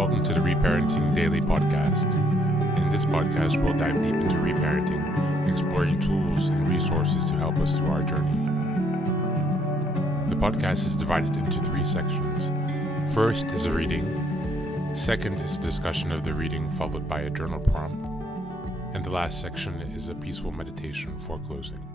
Welcome to the Reparenting Daily podcast. In this podcast, we'll dive deep into reparenting, exploring tools and resources to help us through our journey. The podcast is divided into 3 sections. First is a reading. Second is a discussion of the reading, followed by a journal prompt. And the last section is a peaceful meditation for closing.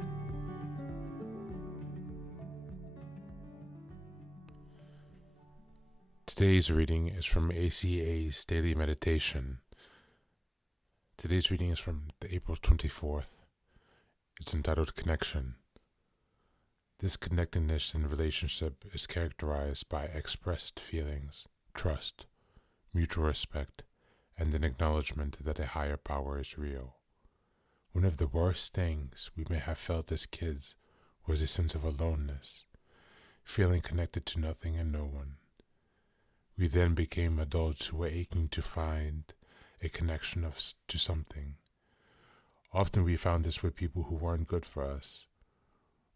Today's reading is from ACA's Daily Meditation. Today's reading is from April 24th. It's entitled Connection. This connectedness in relationship is characterized by expressed feelings, trust, mutual respect, and an acknowledgement that a higher power is real. One of the worst things we may have felt as kids was a sense of aloneness, feeling connected to nothing and no one. We then became adults who were aching to find a connection to something. Often we found this with people who weren't good for us,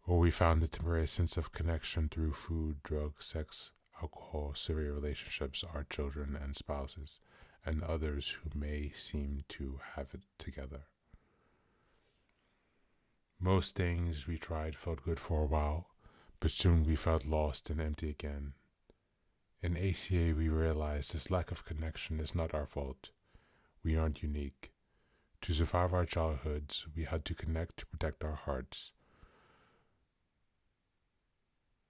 or we found a temporary sense of connection through food, drugs, sex, alcohol, serial relationships, our children and spouses, and others who may seem to have it together. Most things we tried felt good for a while, but soon we felt lost and empty again. In ACA, we realized this lack of connection is not our fault. We aren't unique. To survive our childhoods, we had to connect to protect our hearts.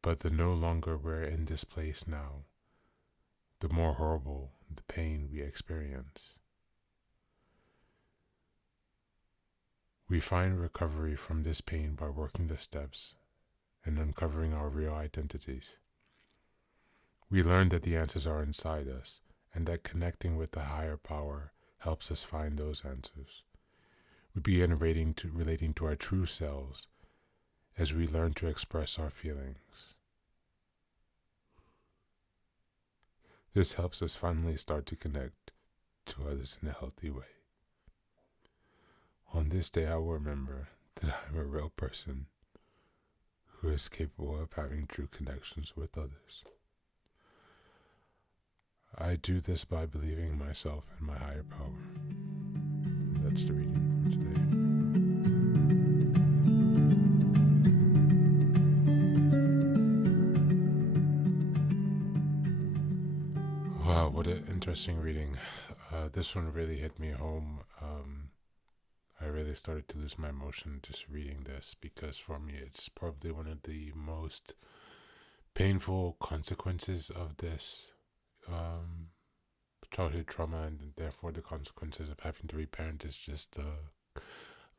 But the no longer we're in this place now, the more horrible the pain we experience. We find recovery from this pain by working the steps and uncovering our real identities. We learn that the answers are inside us, and that connecting with the higher power helps us find those answers. We begin relating to our true selves as we learn to express our feelings. This helps us finally start to connect to others in a healthy way. On this day, I will remember that I am a real person who is capable of having true connections with others. I do this by believing in myself and my higher power. That's the reading for today. Wow, what an interesting reading. This one really hit me home. I really started to lose my emotion just reading this, because for me it's probably one of the most painful consequences of this childhood trauma, and therefore the consequences of having to reparent is just the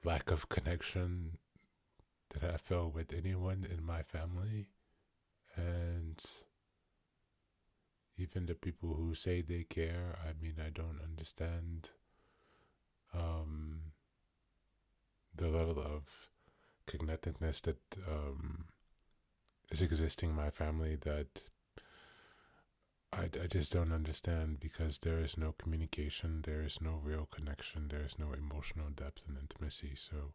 lack of connection that I felt with anyone in my family, and even the people who say they care. I mean, I don't understand the level of connectedness that is existing in my family that I just don't understand, because there is no communication, there is no real connection, there is no emotional depth and intimacy. So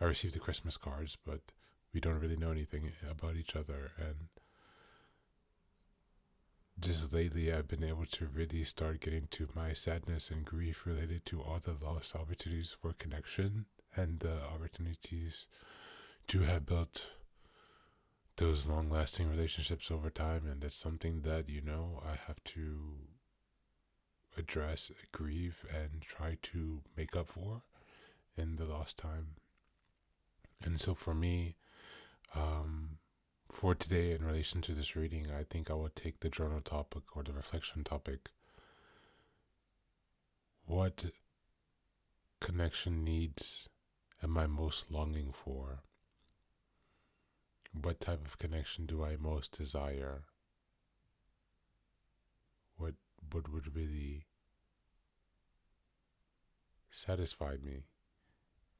I received the Christmas cards, but we don't really know anything about each other. And just lately I've been able to really start getting to my sadness and grief related to all the lost opportunities for connection and the opportunities to have built those long-lasting relationships over time. And that's something that, I have to address, grieve, and try to make up for in the lost time. And so for me, for today, in relation to this reading, I think I will take the journal topic, or the reflection topic. What connection needs am I most longing for? What type of connection do I most desire? What would really satisfy me?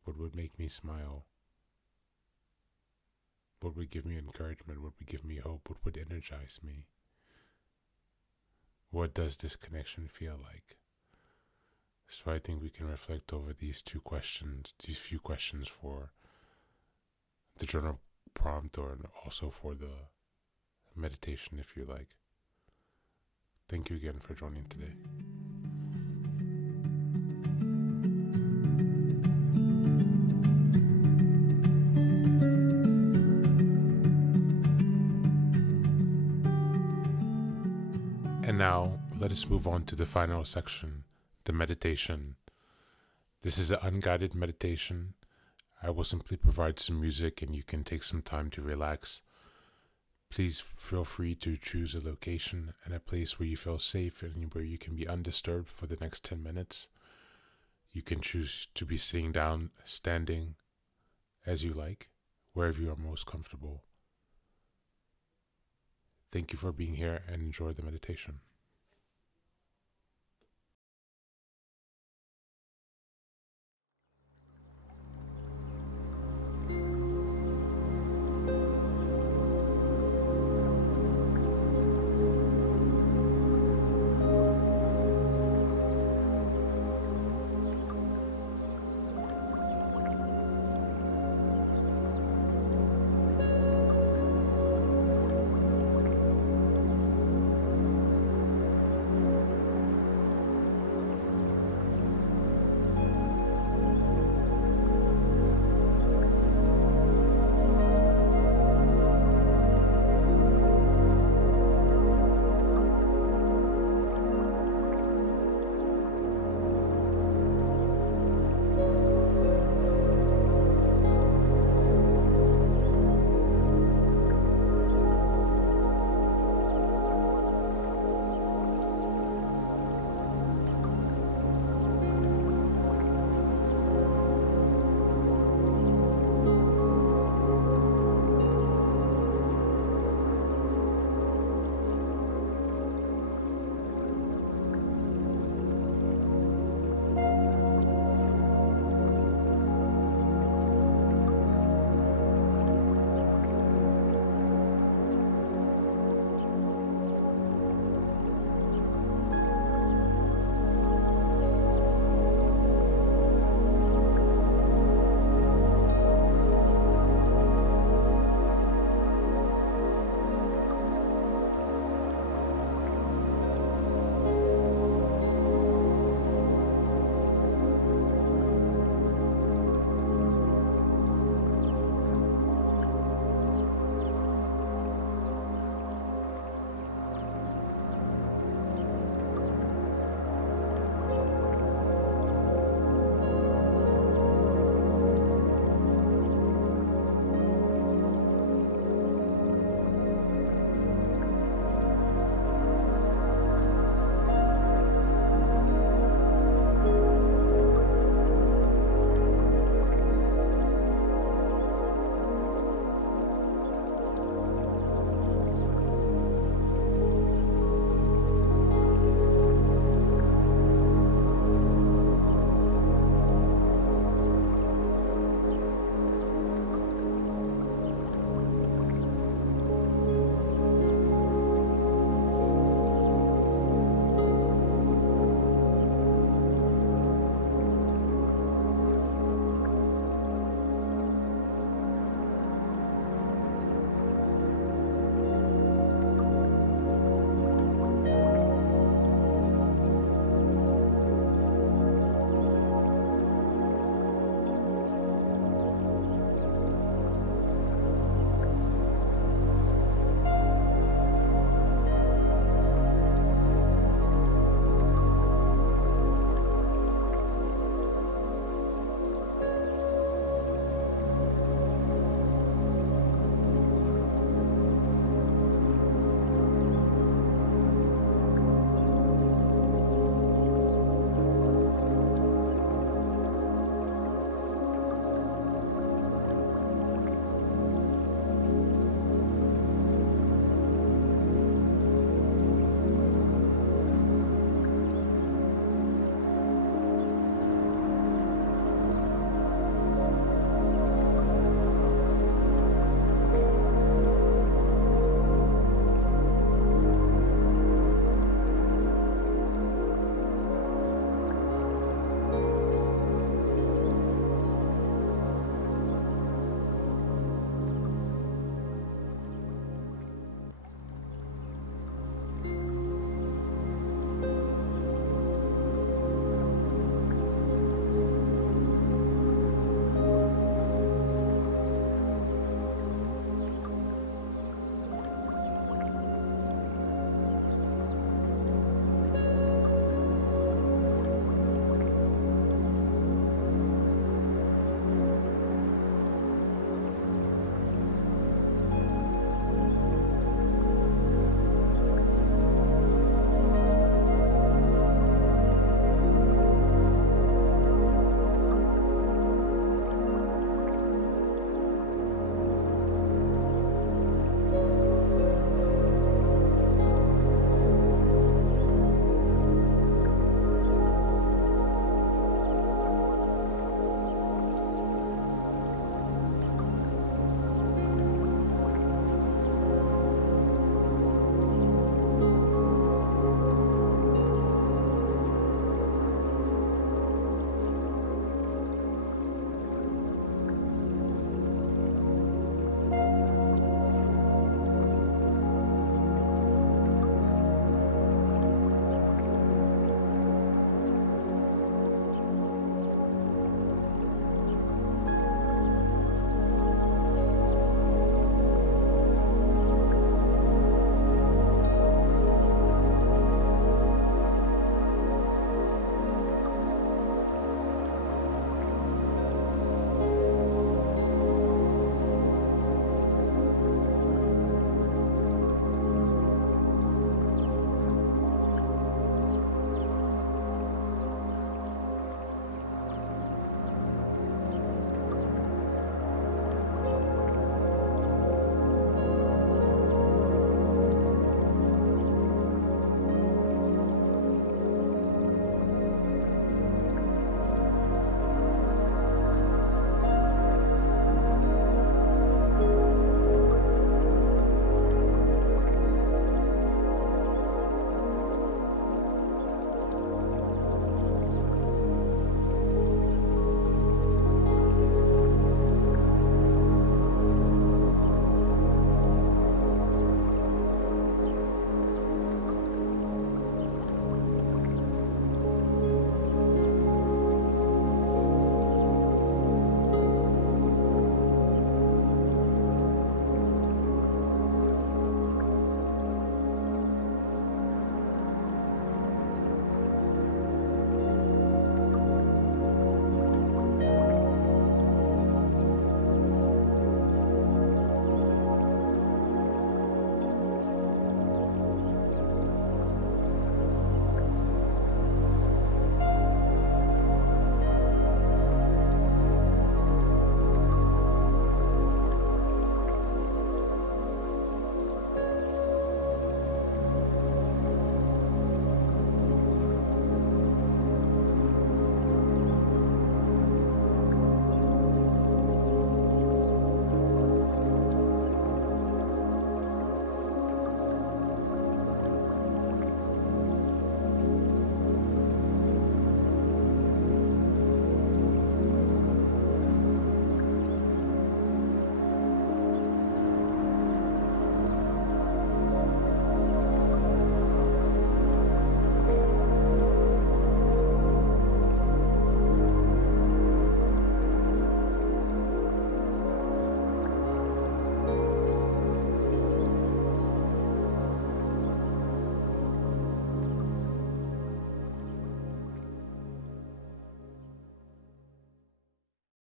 What would make me smile? What would give me encouragement? What would give me hope? What would energize me? What does this connection feel like? So I think we can reflect over these few questions for the journal prompt, or also for the meditation, if you like. Thank you again for joining today. And now, let us move on to the final section, the meditation. This is an unguided meditation. I will simply provide some music and you can take some time to relax. Please feel free to choose a location and a place where you feel safe and where you can be undisturbed for the next 10 minutes. You can choose to be sitting down, standing, as you like, wherever you are most comfortable. Thank you for being here and enjoy the meditation.